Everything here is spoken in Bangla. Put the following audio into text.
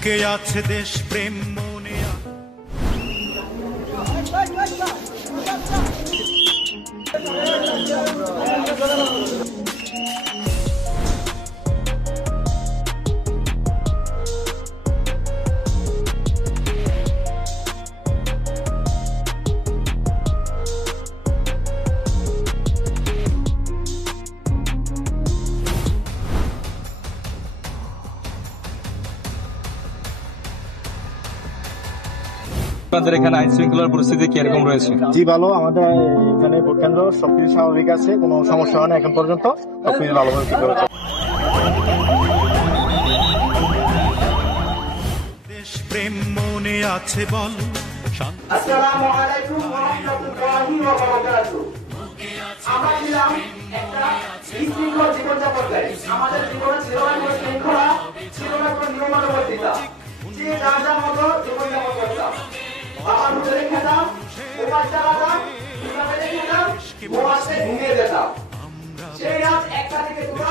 বুকে আছে দেশ প্রেম মনে আপনাদের এখানে আইন শৃঙ্খলার পরিস্থিতি কিরকম রয়েছে? জি ভালো, আমাদের এখানে ভোট কেন্দ্র সবকিছু স্বাভাবিক আছে, কোনো সমস্যা হয় না এখন পর্যন্ত, সবকিছু ভালোভাবে ঠিক হয়েছে। দেশ প্রেম মনে আছে বল। আসসালামু আলাইকুম ওয়া রাহমাতুল্লাহি ওয়া বারাকাতুহু। আমরা ছিলাম একটা বিশৃঙ্খল জীবনযাপনকারী। আমাদের জীবনে ছিল না কোনো শৃঙ্খলা, ছিল না কোনো নিয়মানুবর্তিতা। যে যার যার মতো জীবনযাপন করতাম। আমার হোটেলে খেতাম, মোবাইল চালাতাম, খেতাম, মোবাইলে ঘুমিয়ে যেতাম। সেই রাত 1টা থেকে 2টা